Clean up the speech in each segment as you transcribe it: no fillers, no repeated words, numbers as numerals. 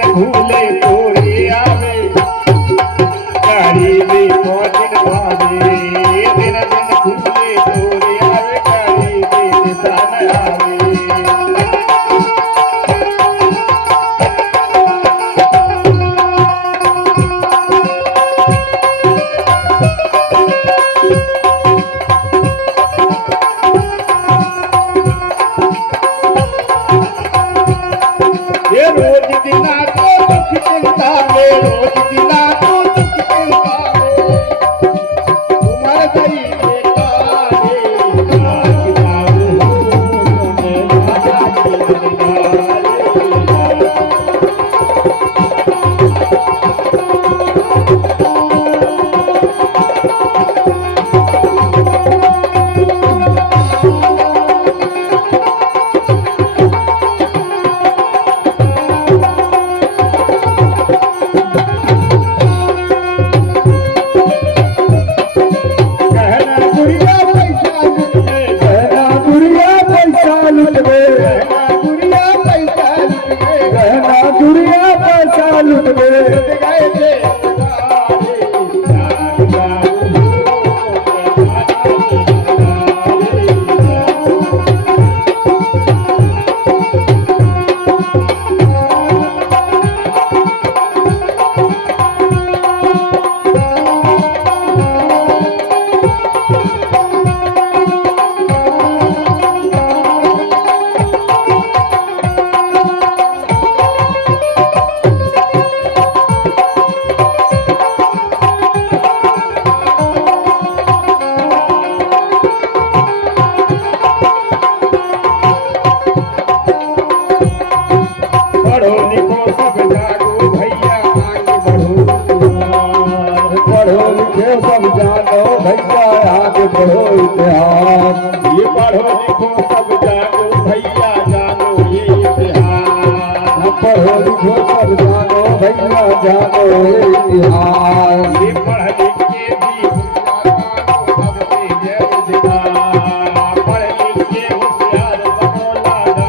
दिन भूले तोरे आवे गरीबी कोटिन भावे दिन दिन भूले तोरे आवे गरीबी निशान आवे रोज दिना को दुख चिंता में रोज दिना को दुख चिंता में उमर गई बेकारे सब जानो भैया आगे बढ़ो इतिहास ये पढ़ो लिखो सब जानो भैया जानो ये इतिहास पढ़ो लिखो सब जानो भैया जानो ये इतिहास ये पढ़ लिख के भी पढ़ लिख के होशियार बनो लाना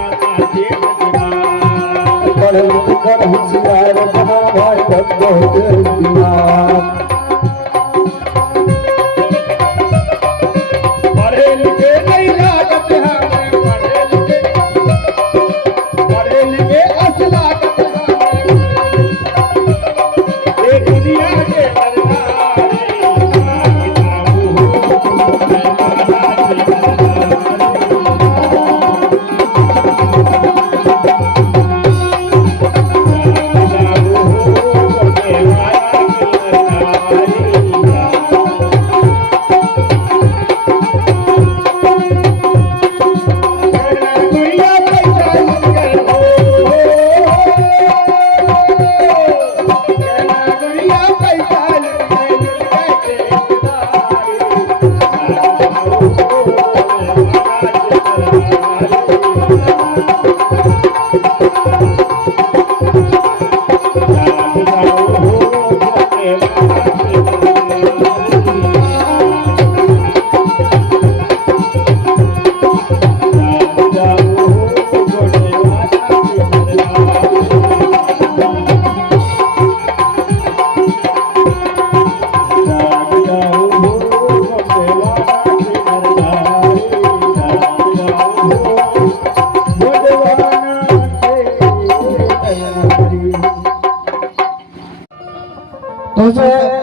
तेज दिमाग पढ़ लिख कर होशियार बनो भाई बनो तेज दिमाग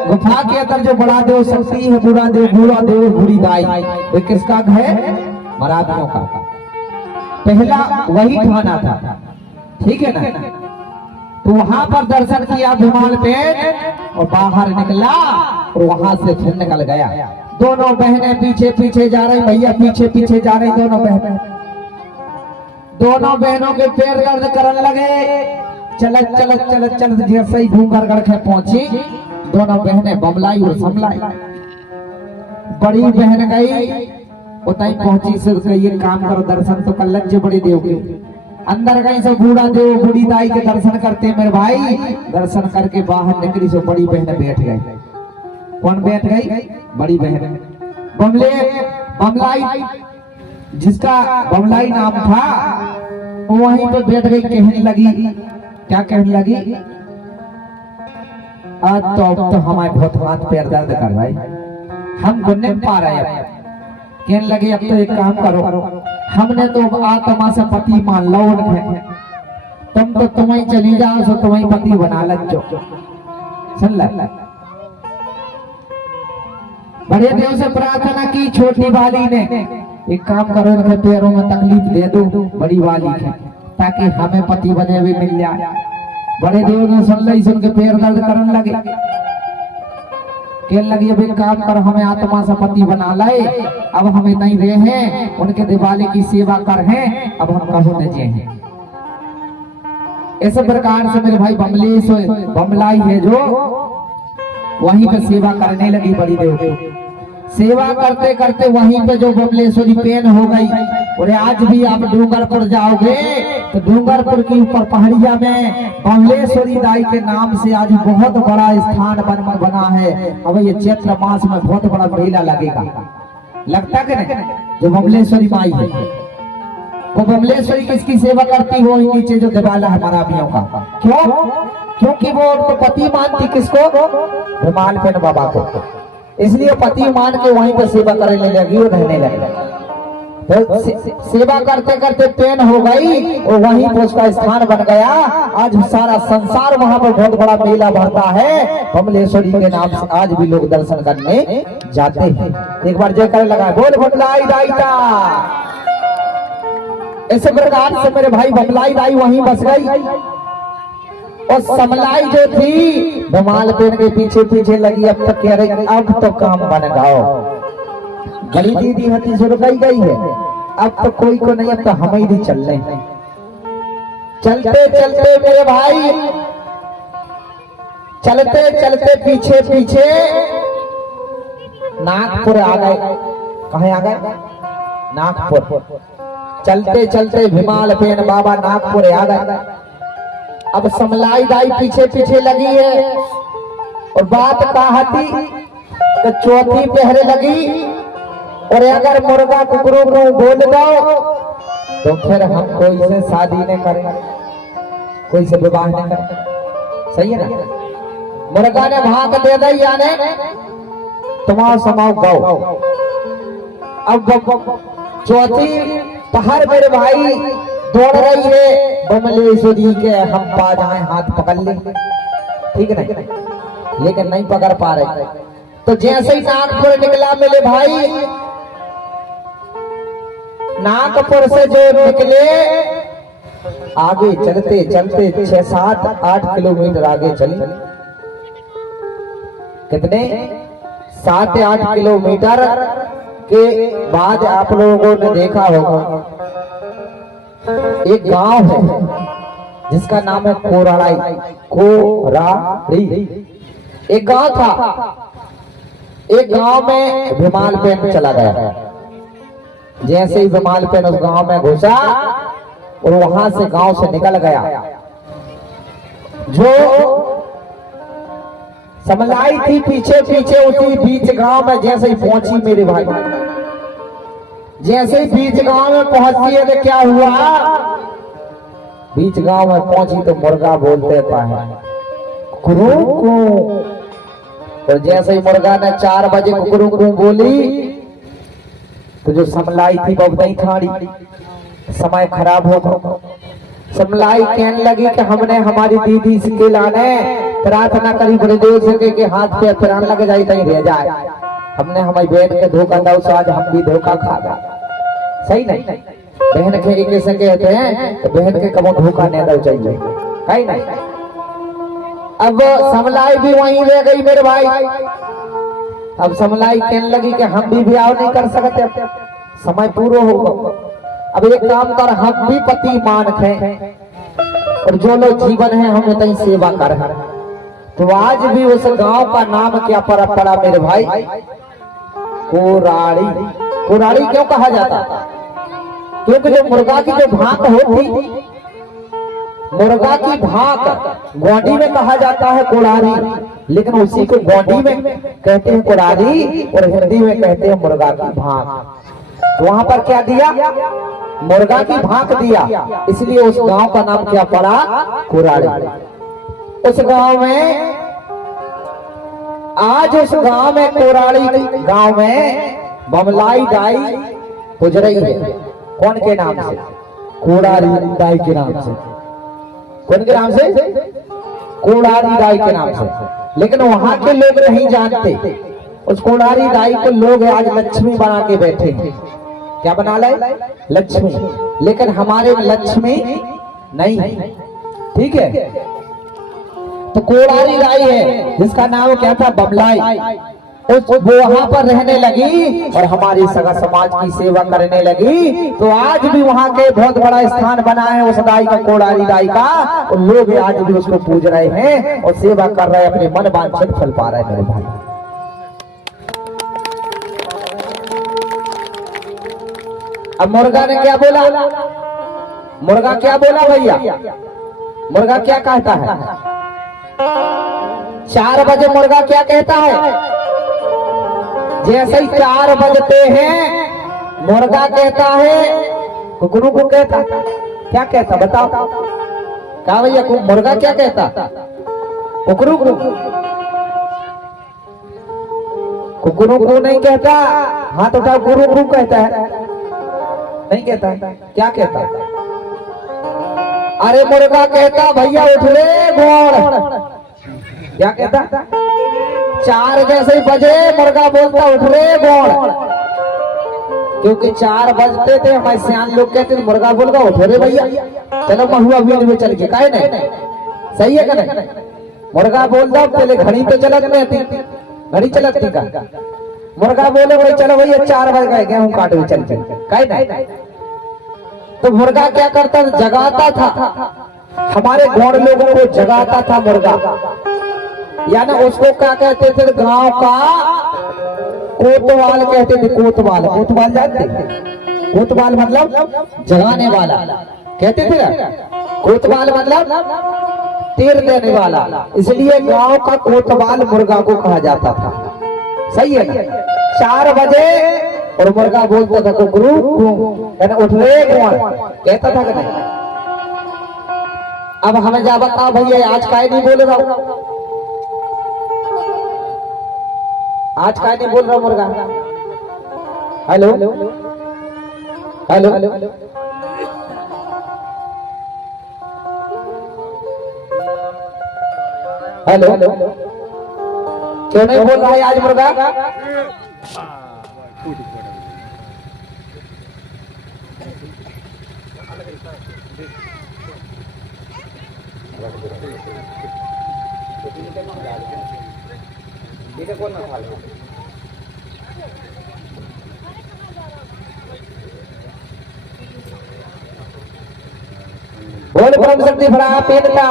गुफा के अंदर जो बड़ा देव शक्ति है बुरा देव बुरी दाई ये किसका है? मराठियों का। पहला वही थाना था, ठीक है ना। तो वहां पर दर्शन किया धुमाल पे और बाहर निकला और वहां से फिर निकल गया। दोनों बहनें पीछे पीछे जा रही, भैया पीछे पीछे जा रही। दोनों बहनों के पैर दर्द करने लगे। चलत चलत चलत चलत जैसे ही डूंगरगढ़ के पहुंची, दोनों बहनें बमलाई और समलाई। बड़ी बहन गई उतई पहुंची से ये काम करो, दर्शन तो कर लज्जे बड़े देव के। अंदर गई से बूढ़ा देव बूढ़ी दाई के दर्शन करते मेरे भाई। दर्शन करके बाहर निकली सो बड़ी बहन बैठ गई। कौन बैठ गई? बड़ी बहन बमलाई, जिसका बमलाई नाम था, वहीं पे बैठ गई। कहने लगी क्या कहने लगी, आज तो अब तो हमारे बहुत हाथ पैर दर्द कर रहा है, हम गुन्ने पा रहे हैं। कहने लगे अब तो एक काम करो, हमने तो आत्मा से पति मान लो उनके, तुम तो तुम्हें चली जाओ सो तुम्हें पति बना लज्जो। सुन ल, बड़े देव से प्रार्थना की छोटी वाली ने, एक काम करो इनके पैरों में तकलीफ दे दो बड़ी वाली की, ताकि हमें पति बने हुए मिल जाए। बड़े देव ने सुन ली, सुन के पैर दर्द करने लगे। कहने लगी अब एक काम कर, हमें आत्मा से पति बना लाए, अब हमें नहीं रहे हैं उनके दिवाली की सेवा कर हैं, अब हम कहो न जे। इस प्रकार से मेरे भाई बमलाई है जो वहीं पे सेवा करने लगी बड़ी देव को। सेवा करते करते वहीं पे जो बमलेश्वरी पेन हो गई। और आज भी आप डूंगरपुर जाओगे तो डूंगरपुर के ऊपर पहाड़िया में बमलेश्वरी दाई के नाम से आज बहुत बड़ा स्थान बना है। अब ये चैत्र मास में बहुत बड़ा मेला लगेगा, लगता कि नहीं, जो बमलेश्वरी माई है। वो बमलेश्वरी किसकी सेवा करती हो, नीचे जो दिवाला है मराबियों का। क्यों? क्योंकि वो उनको पति मानती, किसको, विमाल पेन बाबा को, इसलिए पति मान के वहीं पर सेवा करने लगी और रहने लगी। तो सेवा करते करते पेन हो गई और वहीं पर उसका स्थान बन गया। आज सारा संसार वहां पर बहुत बड़ा मेला भरता है बमलेश्वरी के नाम से, आज भी लोग दर्शन करने जाते हैं। एक बार जयकार लगा, बोल बमलाई दाई का। इस प्रकार से मेरे भाई बमलाई दाई वहीं बस गई। और समलाई जो थी धमाल पेन के पीछे पीछे लगी। अब तक कह रही अब तो काम बन गाओ, गली दीदी हती शुरू गई है, अब तो कोई को नहीं, अब तो हम ही भी चल रहे हैं। चलते चलते मेरे भाई, चलते चलते पीछे पीछे नागपुर आ गए। कहाँ आ गए? नागपुर। चलते चलते विमाल पेन बाबा नागपुर आ गए। अब समलाई दाई पीछे पीछे लगी है और बात कहती तो चौथी पहरे लगी। और अगर मुर्गा कुकरों को बोल दो तो फिर हम कोई से शादी नहीं करें, कोई से विवाह नहीं करें। सही है ना? मुर्गा ने भाग दे दी, यानी तुम्हारा समाओ गाओ। अब चौथी पहर मेरे भाई दौड़ रही है बमलेश्वरी के, हम पा जाए हाथ पकड़ ले, ठीक है नहीं, लेकिन नहीं पकड़ पा रहे। तो जैसे ही नागपुर निकला मेरे भाई, नागपुर से जो निकले आगे चलते चलते 6, 7, 8 किलोमीटर आगे चले। कितने? 7 या 8 किलोमीटर के बाद आप लोगों ने देखा होगा एक गांव है जिसका नाम है कोराड़ी। एक गांव था, एक गांव में विमाल पेन चला गया। जैसे ही विमाल पेन उस गांव में घुसा और वहां से गांव से निकल गया, जो समलाई थी पीछे पीछे उसी बीच गांव में जैसे ही पहुंची मेरे भाई, जैसे ही बीच गांव में पहुंची है तो क्या हुआ, बीच गांव में पहुंची तो मुर्गा बोलते पाए कुकरू। तो जैसे ही मुर्गा ने 4 बजे कुकरू बोली तो जो समलाई थी वो नहीं खाड़ी, समय खराब हो गया। समलाई कहने लगी कि हमने हमारी दीदी से लाने प्रार्थना करी गुरुदेव से कि हाथ पे फिरान लग जाए नहीं रह जाए, हमने हमारी बहन के धोखा दो, आज हम भी धोखा खा गए। सही नहीं? बहन के एक से कहते हैं तो बहन के कबो धोखा नहीं दो चाहिए, कहीं नहीं। अब समलाई भी वहीं रह गई मेरे भाई। अब समलाई कहने लगी कि हम भी ब्याह नहीं कर सकते, समय पूरा होगा। अब एक काम कर, हम भी पति मान थे और जो लोग जीवन है हम उतनी सेवा कर। तो आज भी उस गांव का नाम क्या पड़ा मेरे भाई? कोराड़ी। कोराड़ी क्यों कहा जाता? क्योंकि जो मुर्गा की जो भांक होती, मुर्गा की भांक गोंडी में कहा जाता है कोराड़ी, लेकिन उसी को गोंडी में कहते हैं कोराड़ी और हिंदी में कहते हैं मुर्गा की भांक। तो वहां पर क्या दिया? मुर्गा की भांक दिया, इसलिए उस गांव का नाम क्या पड़ा? कुराड़ी। उस गांव में आज उस गांव में कोराड़ी गांव में बमलाई दाई पूज रही है। कौन के नाम से? कोराड़ी दाई के नाम से। कौन के नाम से? कोराड़ी दाई के नाम से। लेकिन वहां के लोग नहीं जानते, उस कोराड़ी दाई को लोग आज लक्ष्मी बना के बैठे हैं। क्या बना ले? लक्ष्मी। लेकिन हमारे में लक्ष्मी नहीं है, ठीक है। तो कोराड़ी दाई है जिसका नाम क्या था? बमलाई। वो वहां पर रहने लगी और हमारी सगा समाज की सेवा करने लगी। तो आज भी वहां के बहुत बड़ा स्थान बना है उस दाई का, कोराड़ी दाई का, और लोग आज भी उसको पूज रहे हैं और सेवा कर रहे हैं, अपने मन वांछित फल पा रहे हैं मेरे भाई। अब मुर्गा ने क्या बोला? मुर्गा क्या बोला भैया? मुर्गा क्या कहता है? 4 बजे मुर्गा क्या कहता है? जैसे ही 4 बजते हैं मुर्गा कहता है कुकरू को कहता, क्या कहता बताओ? क्या भैया मुर्गा क्या कहता? कुकरू को। कुकरू को नहीं कहता, हाथ उठाओ। गुरु गुरु कहता है? नहीं कहता। क्या कहता? अरे मुर्गा कहता भैया उठ रे घोड़। क्या कहता? 4 जैसे ही बजे मुर्गा बोलता उठ रे घोड़, क्योंकि 4 बजते थे हमारे सियान लोग कहते थे मुर्गा बोल गया उठ रे भैया, चलो महुआ बीन में चल के। काहे नहीं? सही है क्या नहीं? मुर्गा बोल दो पहले घड़ी तो चलत में थी, घड़ी चलत थी का? मुर्गा बोले भाई चलो भैया 4 बज गए, गेहूं काट भी चल चल। काहे नहीं? तो मुर्गा क्या करता था? जगाता था, हमारे गौड़ लोगों को जगाता था मुर्गा। यानी उसको क्या कहते थे? गांव का कोतवाल कहते थे। कोतवाल, कोतवाल जानते? कोतवाल मतलब जगाने वाला कहते थे ना। कोतवाल मतलब तीर देने वाला, इसलिए गांव का कोतवाल मुर्गा को कहा जाता था। सही है ना? 4 बजे और मुर्गा बोलता था कुकरू उठ रे घोड़, कहता था कि नहीं? अब हमें जा बताओ भैया आज काहे नहीं बोल रहा? आज काहे नहीं बोल रहा मुर्गा? हेलो हेलो, हेलो, क्यों नहीं बोल रहा है आज मुर्गा? बोल ब्रह्म शक्ति भरा पेट का।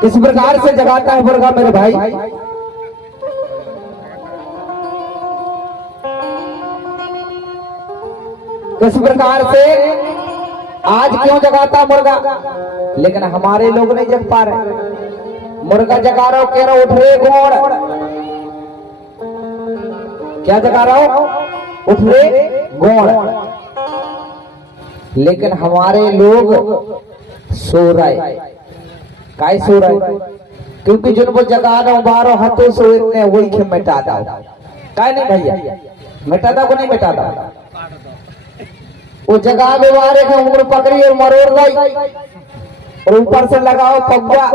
किस प्रकार से जगाता है मुर्गा मेरे भाई? किस प्रकार से आज क्यों जगाता मुर्गा? लेकिन हमारे लोग नहीं जग पा रहे। मुर्गा जगा रहा हो, कह रहा उठ रे घोड़। क्या जगा रहा हो? उठ रे घोड़। लेकिन हमारे लोग सो रहे। काहे सो रहे? क्योंकि जिनको जगा रहा हूं 12 हाथों से वही खे मिटा दो। काहे नहीं भैया? मिटा दो को नहीं मिटा दो? वो जगह व्यवहार है, उम्र पकड़ी और मरोड़ गई और ऊपर से लगाओ पगुआ,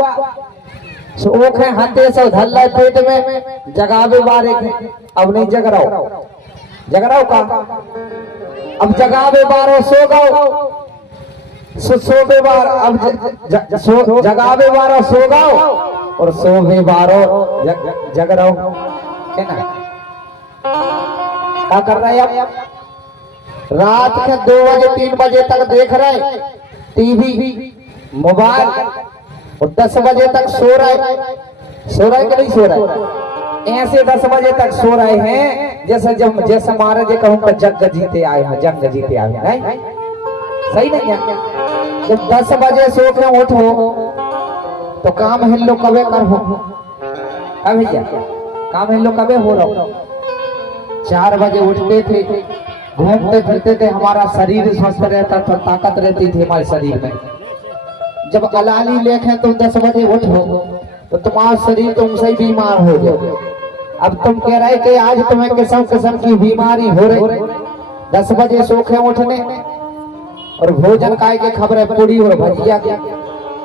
ओख है हाथे से धल्ला पेट में, जगह व्यवहार है। अब नहीं जग रहा हो, जग रहा हो का? अब जगह व्यवहार हो, सो गो, सो व्यवहार। अब जगह व्यवहार हो, सो गो और सो व्यवहार हो, जग रहा हो। क्या कर रहा है अब? रात के 2 बजे 3 बजे तक देख रहे टीवी मोबाइल और 10 बजे तक सो रहे। सो रहे कि नहीं सो रहे? ऐसे 10 बजे तक सो रहे हैं जैसे महाराज जी कहूँगा जग जीते आए हैं, जंग जीते आए हैं। नहीं सही नहीं है? जब 10 बजे सो के उठो तो काम हिल्लो कबे कर हो। अब भैया काम हम लोग कबे हो रहा, 4 बजे उठते थे, घूमते फिरते थे, हमारा शरीर स्वस्थ रहता था, ताकत रहती थी हमारे शरीर में। जब अलाली लेखे तुम 10 बजे उठो तो तुम्हारा शरीर तुमसे ही बीमार हो गया। अब तुम कह रहे कि आज तुम्हें किस्म किस्म की बीमारी हो रही। 10 बजे सोखे उठने और भोजन काय के खबर पूरी और भजिया की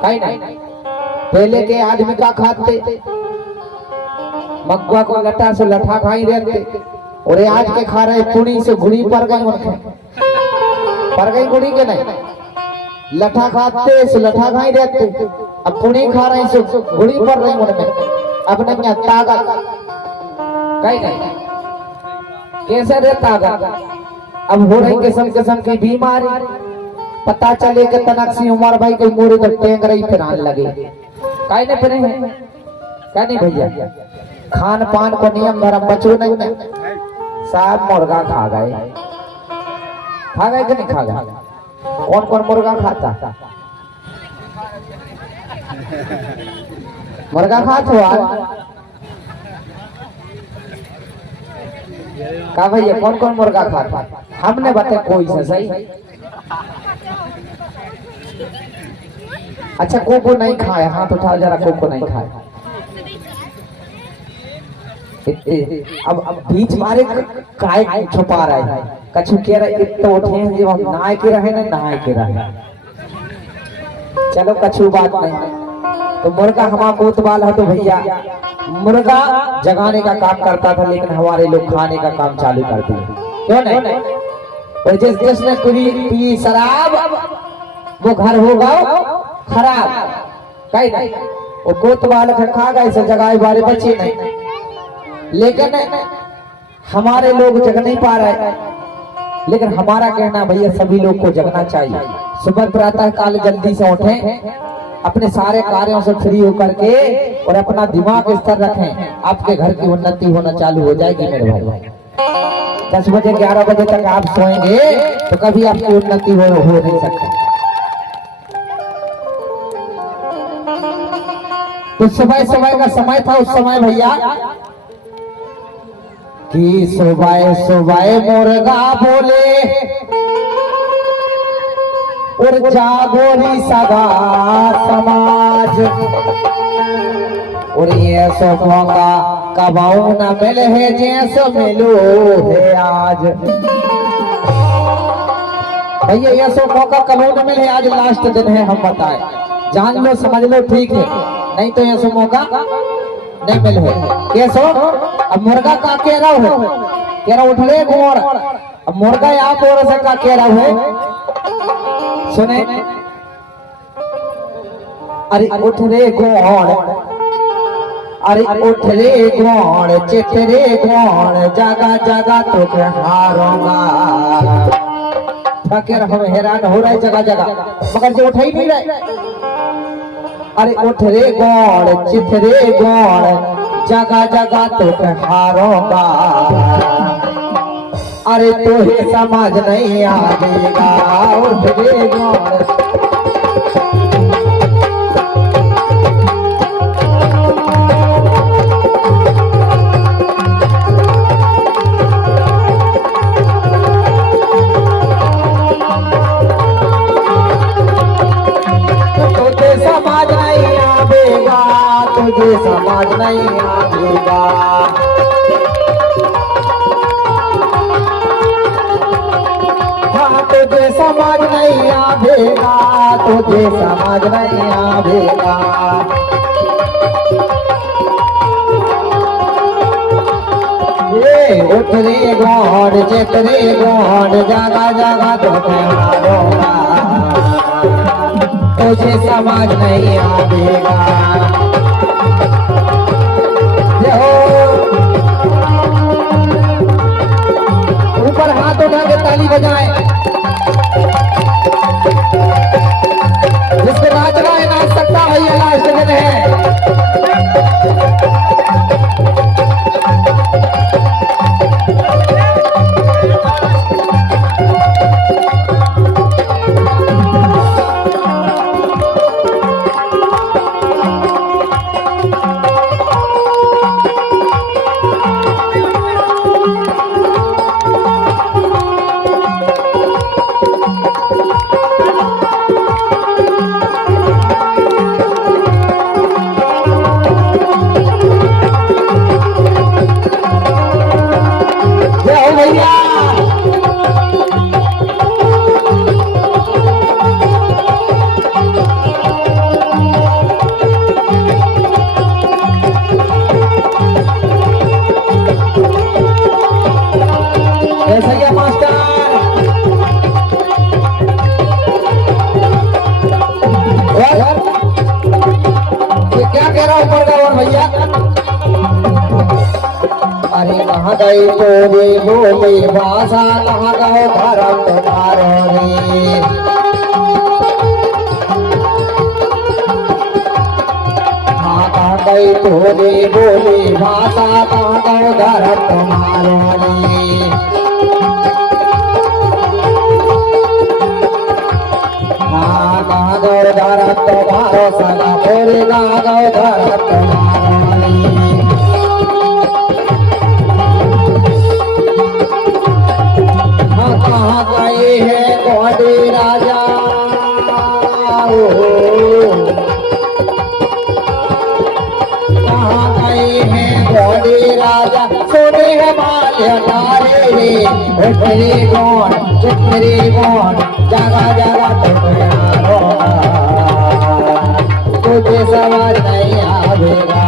कहीं नहीं। पहले के आदमी का खाते मक्का को लटा से लठा खाई रहते, और आज के खा रहे पुड़ी से गुड़ी पर गई, उनके पर गई गुड़ी के नहीं, लठा खाते से लठा खाई रहते, अब पुड़ी खा रहे से गुड़ी पर रही उनमें। अब नहीं ताकत कहीं नहीं, कैसे रे ताकत। अब हो रही किस्म किस्म की बीमारी। पता चले कि तनक्सी उमर भाई के मोरे तो टेंग रही फिरान लगे, कहीं नहीं फिरे हैं, क्या नहीं भैया। खान पान को नियम धर्म बचो नहीं है, साहब मुर्गा खा गए कि नहीं खा गए? कौन कौन मुर्गा खाता? मुर्गा खाते हो आज का भैया? कौन कौन मुर्गा खाता? हमने बताया कोई से सही। अच्छा को नहीं खाया, हाथ उठाओ जरा, को नहीं खाया। अब बीच मारे काय छुपा रहे हैं, कछु कह रहे इतना उठे हैं जब हम नहाए के रहे ना, नहाए के रहे। चलो कछु बात नहीं। तो मुर्गा हमारा कोतवाल है, तो भैया मुर्गा जगाने का काम करता था, लेकिन हमारे लोग खाने का काम चालू कर दिए, क्यों नहीं? और जिसने पी शराब वो घर होगा खराब, कहीं नहीं। वो कोतवाल खा गए से जगाए बारे बचे नहीं, लेकिन हमारे लोग जग नहीं पा रहे। लेकिन हमारा कहना भैया सभी लोग को जगना चाहिए। सुबह प्रातः काल जल्दी से उठें, अपने सारे कार्यों से फ्री होकर के, और अपना दिमाग स्थिर रखें, आपके घर की उन्नति होना चालू हो जाएगी मेरे भाई। 10 बजे 11 बजे तक आप सोएंगे तो कभी आपकी उन्नति हो नहीं सकती। तो सुबह का समय था उस समय भैया कि सुबह मुर्गा बोले और जागोरी सगा समाज, और ये सो मौका कबाऊ न मिले है जैसो मिलो है आज। भैया ये सो मौका कबाऊ न मिले, आज लास्ट दिन है, हम बताए, जान लो समझ लो ठीक है, नहीं तो ये सो मौका नहीं मिले है। कैसो अब मुर्गा का कह रहा है, कह रहा उठ रे गोड़, अब मुर्गा आप और से का कह रहा है, सुने, अरे उठ रे गोड़, अरे उठ रे गोड़, चित रे गोड़, जगा जगा तो हारूंगा। फकीर हम हैरान हो रहे जगह जगह, मगर जो उठ ही नहीं रहे। अरे उठ रे गोड़, चित रे गोड़, जगा जगा तो हारूंगा। अरे तो ही समझ नहीं आएगा, उठ रे गोड़। तुझे समझ नहीं आएगा, हाँ तुझे समझ नहीं आएगा, तुझे समझ नहीं आएगा। ये उठ रे गोड़, चित रे गोड़, जगा जगा तो हारूंगा। तुझे समझ नहीं आएगा। ऊपर हाथ उठा के ताली बजाएं, जिसको नाचना है नाच सकता है, ये लास्ट दिन है। गई तोरी बोली भाषा कहाँ गए धर्म तुम्हारो रे कहाँ गई तोरी बोली भाषा कहाँ गए धर्म तुम्हारो रे कहाँ गए धर्म तुम्हारो सगा बोली कहाँ गए धर्म तुम्हारो रे कहाँ गए है गोंडी राजा कहाँ गए हैं गोंडी राजा सोने है माल्य नारे रे उठरी गौन चितरी गौन जगह जगह तुझे समझ नहीं आवेगा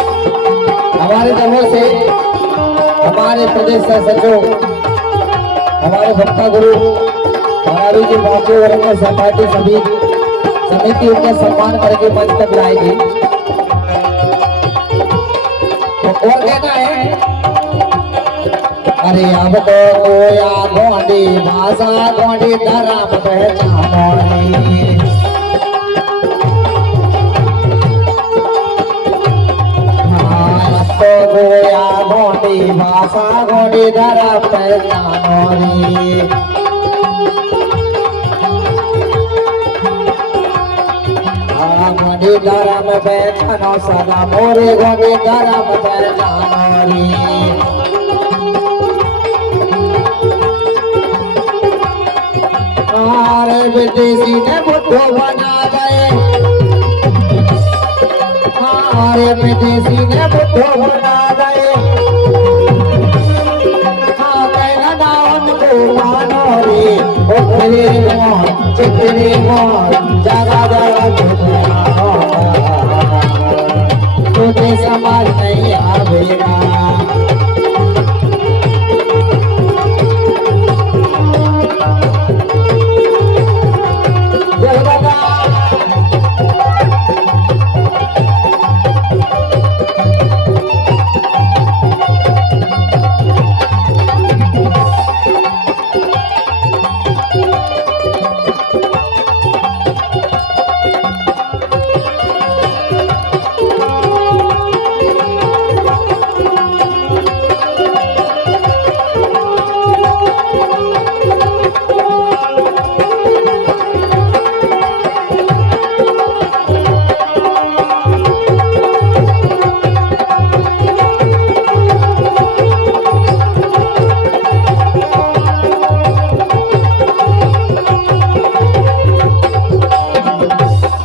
हमारे जगह से हमारे प्रदेश सचिव हमारे भक्ता गुरु महावीर जी पहुंचे और उनका सहपाठी सभी समिति उनका सम्मान करके मंच तक लाएगी। तो और कहना है अरे अब तो कोया गोंडी भाषा गोंडी धर्म पहचानो गोया गोंडी भाषा गोंडी धर्म पहचानो रे गोंडी धर्म पहचानो सदा मोरे गोंडी धर्म पहचानो रे अरे विदेशी ने बुद्धो बना गए हमारे विदेशी ने बुद्धो बना गए कहना नाम को मानो रे उठरे मोन चितरे मोन जगह जगह तुझे समझ नहीं आवेगा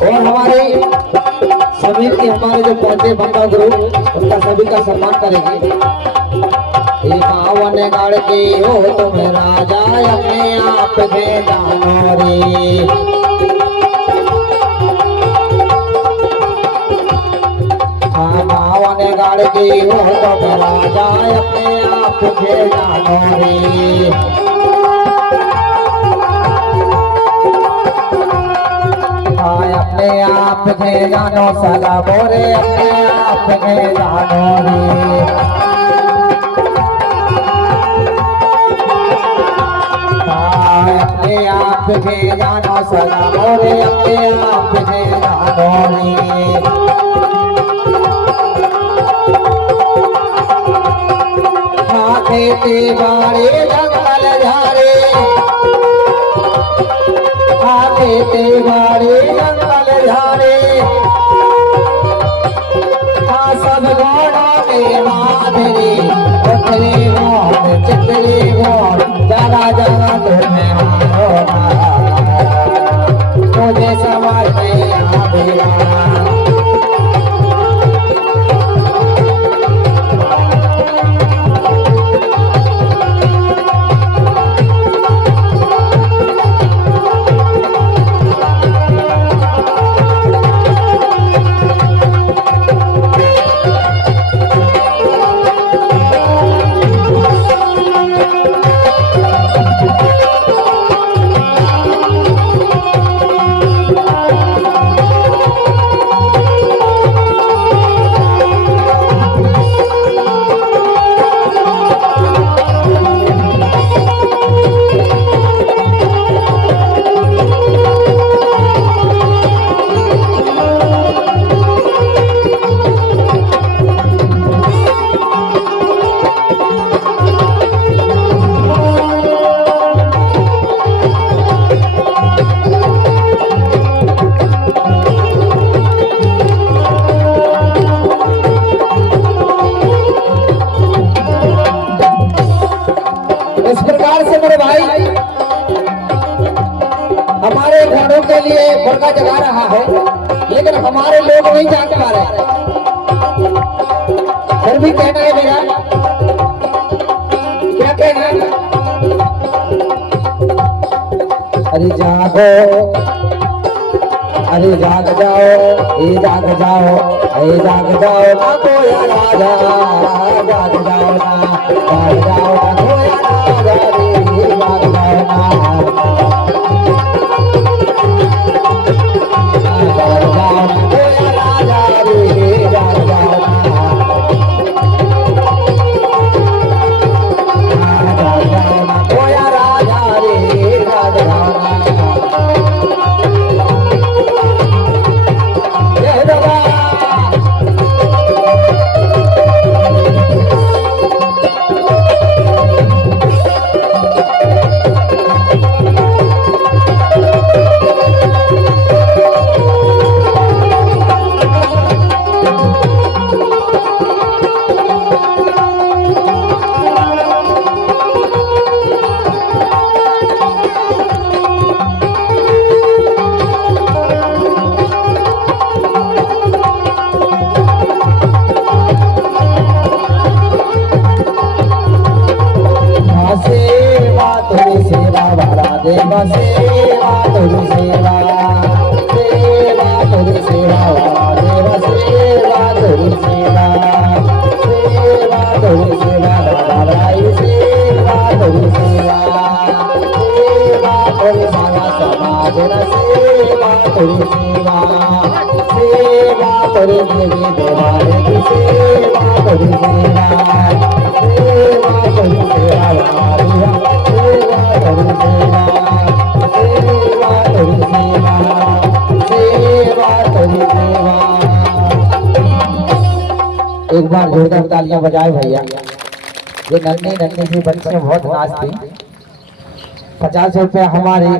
हमारे जो पहुंचे भक्ता गुरु उनका सभी का सम्मान करेंगे। पावन गढ़ के हो तुम राजा अपने आप के जानो रे पावन गढ़ के हो तुम राजा अपने आप के जानो रे अपने आप के जानो सदा बोरे अपने आप के जानो रे अपने आप के जानो सदा बोरे अपने आप के जानो रे खेती बाड़ी जंगल झारे खेती बाड़ी जंगल झारे सब गौड़ों के माधुरी उतरी मोन चितरी मोन जगह जगह तुम्हें तुझे समझ नहीं घोड़ों के लिए मुर्गा जगा रहा है, लेकिन हमारे लोग नहीं जान पा रहे। फिर भी कहना है मेरा, क्या कहना है? अरे जागो, अरे जाग जाओ, ये जाग जाओ, ये जाग जाओ ना कोया राजा, जाग जाओ ना, जाग जाओ ना कोया राजा रे, जाग जाओ ना, जाग जाओ ना कोया राजा रे, जाग जाओ ना, जाग जाओ ना कोया राजा रे, जाग जाओ ना। देवा सेवा तुझी सेवा, सेवा तुझी सेवा, देवा सेवा तुझी सेवा, सेवा तुझी सेवा, बाबाई सेवा तुझी सेवा, सेवा तुझी सारा समाज न सेवा तुझी सेवा, सेवा तुझी देवी देवारे की सेवा तुझी सेवा, सेवा तुझी सेवा, हमारी सेवा तुझी सेवा, सेवा तुझी सेवा, सेवा तुझी सेवा। एक बार जोरदार तालियां बजाए भैया। ये नन्ही नन्ही सी बच्चियां बहुत नाचती। 50 रुपए हमारे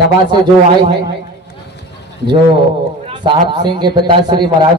दबा से जो आए हैं, जो साहब सिंह के पिता श्री महाराज